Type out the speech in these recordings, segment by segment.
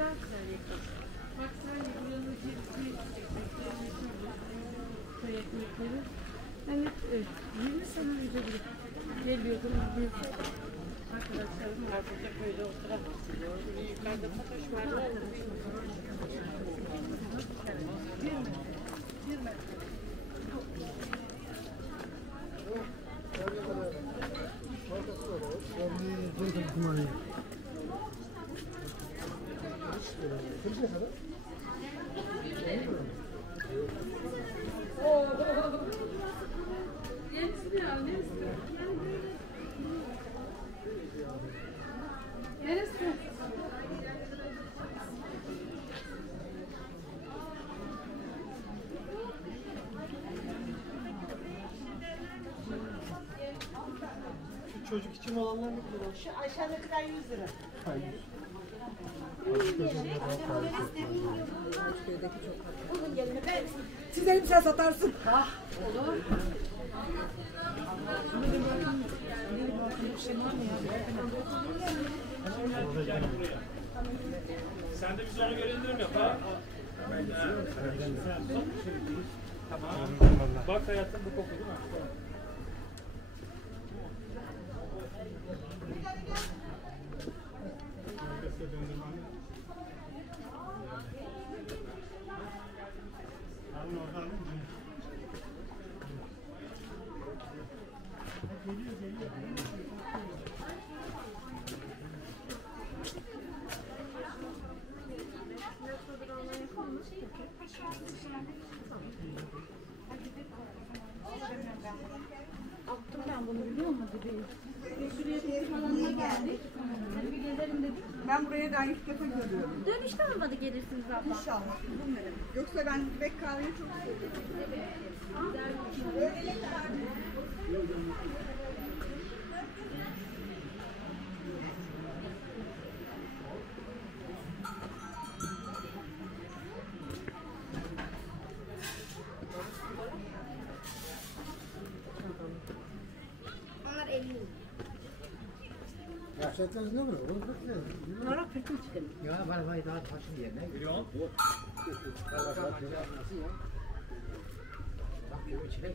güzel güzel yapıyor. Bak sen buranın köy ekmekleri. Ben hep 20 sene önce geliyordum. Arkadaşlarım var burada köyde oturan. Yukarıda Fatoş var. Neresi? Çocuk için olanlar ne kadar? Şu aşağıdakiler 100 lira. Bunun yerine ben siz elbise satarsın. Olur. Sen de biz ona göre indirim yap ha. Tamam. Bak hayatım bu koku değil mi? Attım ben bunu biliyor musun? Şuraya bir falanına geldik. Hadi bir gezelim dedik. Ben buraya daha ilk defa görüyorum. Dönüşte olmadı gelirsiniz abla. İnşallah. Bilmiyorum. Yoksa ben bek kahveyi çok seviyorum. Gerçekten ne mi? Onu bekleyin. Bunlara pırtım çıkın. Ya var daha taşın yerine. Biliyor musun? Bak gibi içine.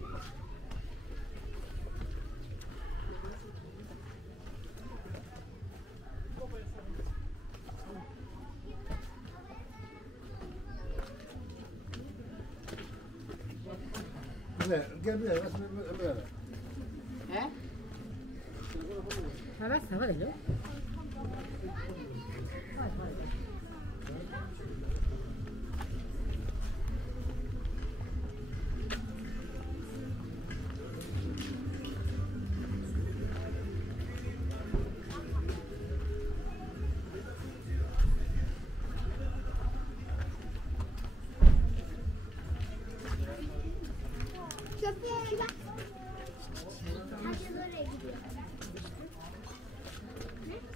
Gel buraya. He? Evet, sana verin. Köpeğe bak. Herkes oraya gidiyor. Ne?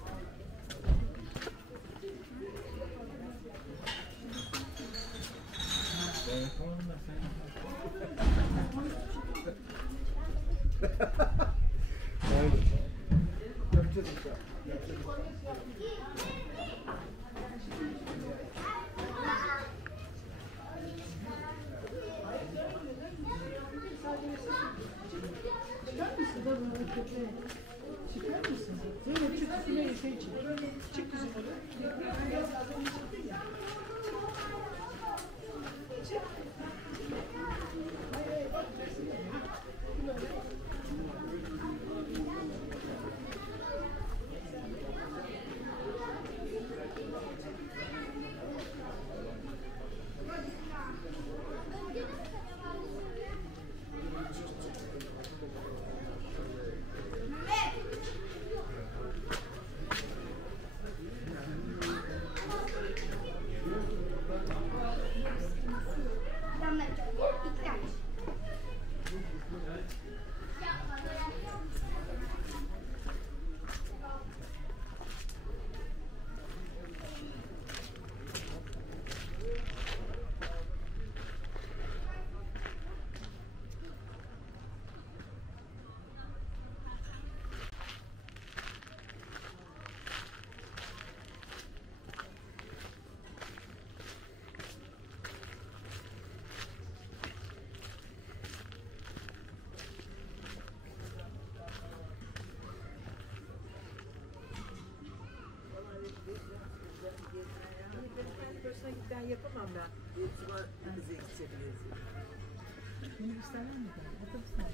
başına git ben yapamam ben. YouTube'a bize gideceğiz. Minibüsler var mı? Otobüsler var.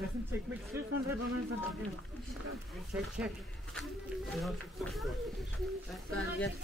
Resim çekmek istiyorsan hep hemen sen çekiyorsun. Çek. Ben gel.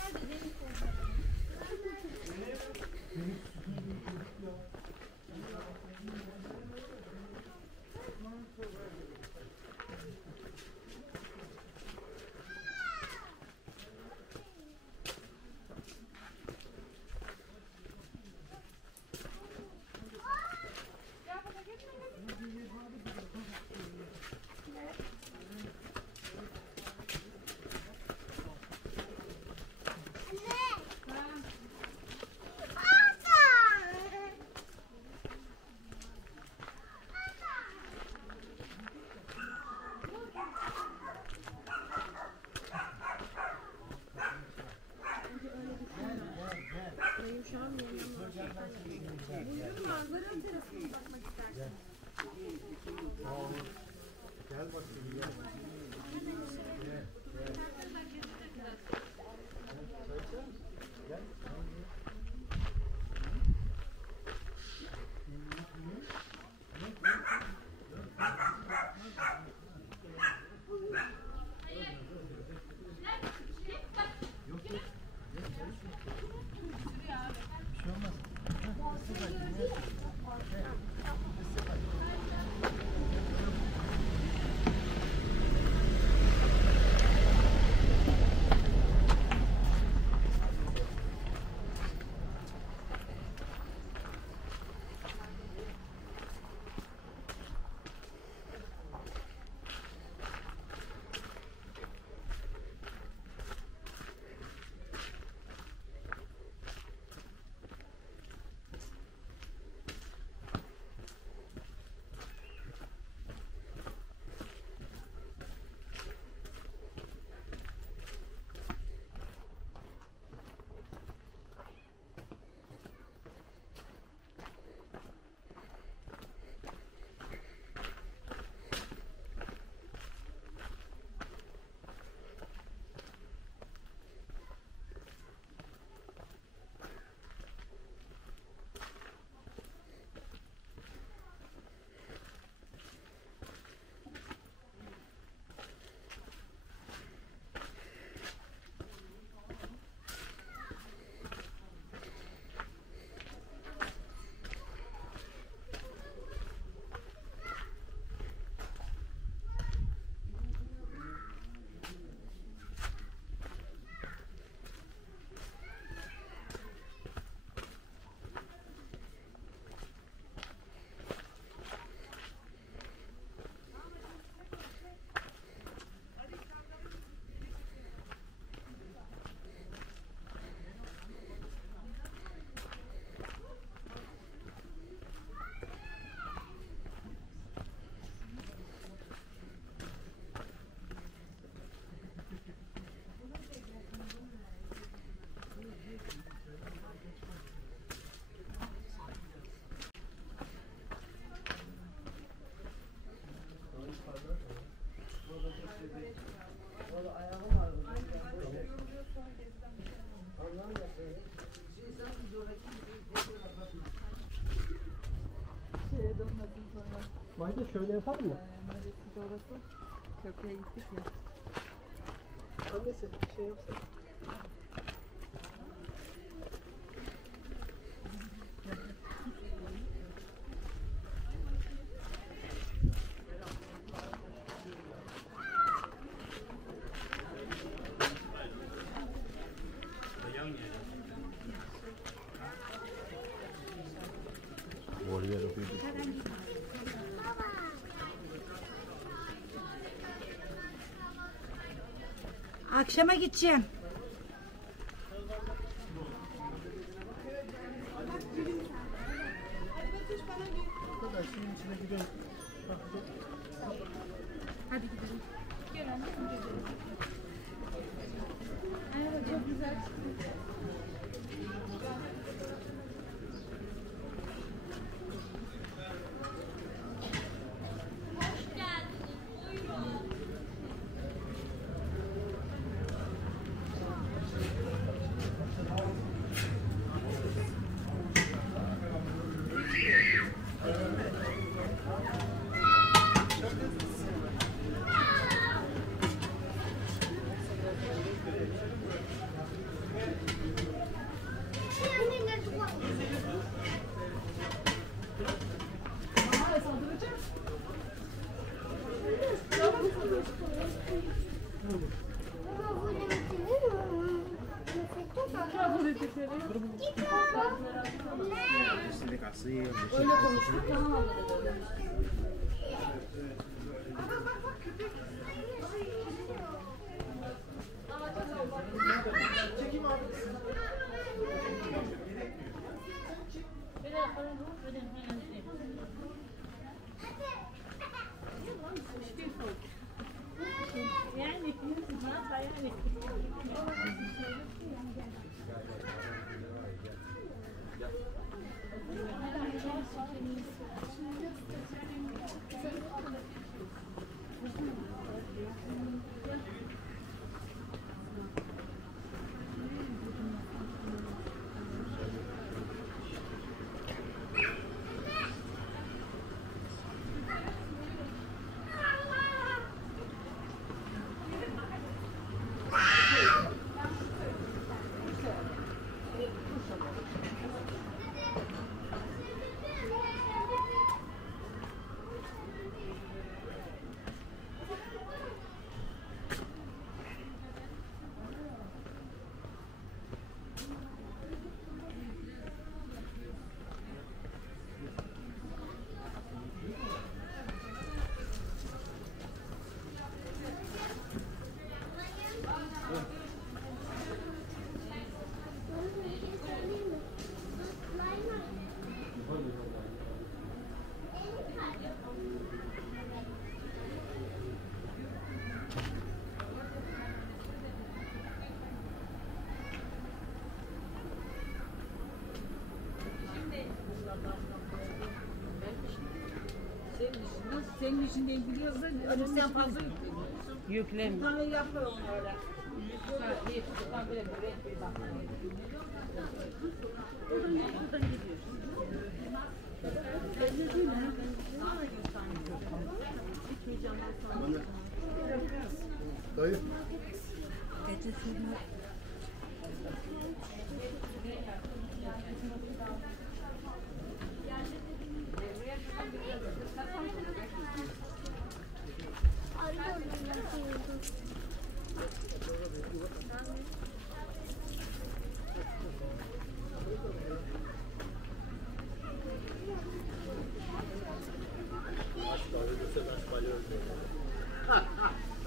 Vay da şöyle yapalım mı? Köprüye gittik ya. Annesi şey yapsın. Akşama gideceğim. Hadi gidelim. Gel anne. Evet, çok güzel. Yani ne yapar yani? Senin için değil biliyorsun. Sen fazla yükleniyorsun. Bir tane yapma onu öyle. Buradan böyle bir bak. Buradan gidiyorsun. Belli değil mi? Dayı.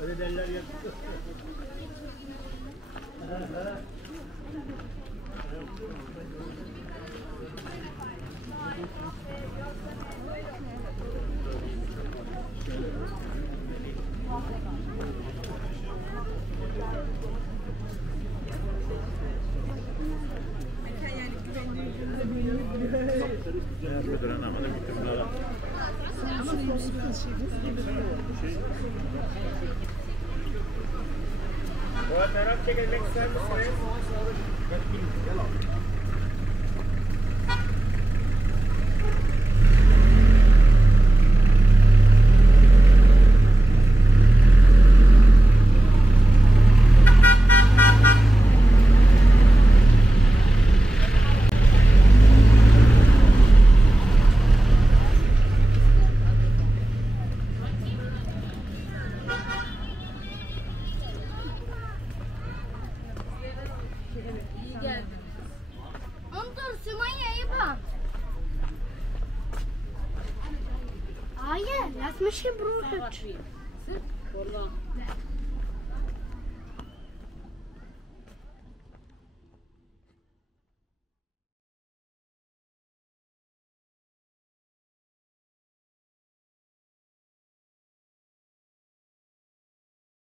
Öyle derler ya. Fotoğraf çekilmek ister misiniz? Was mich hier braucht. Sag was wie. Sag, Organ.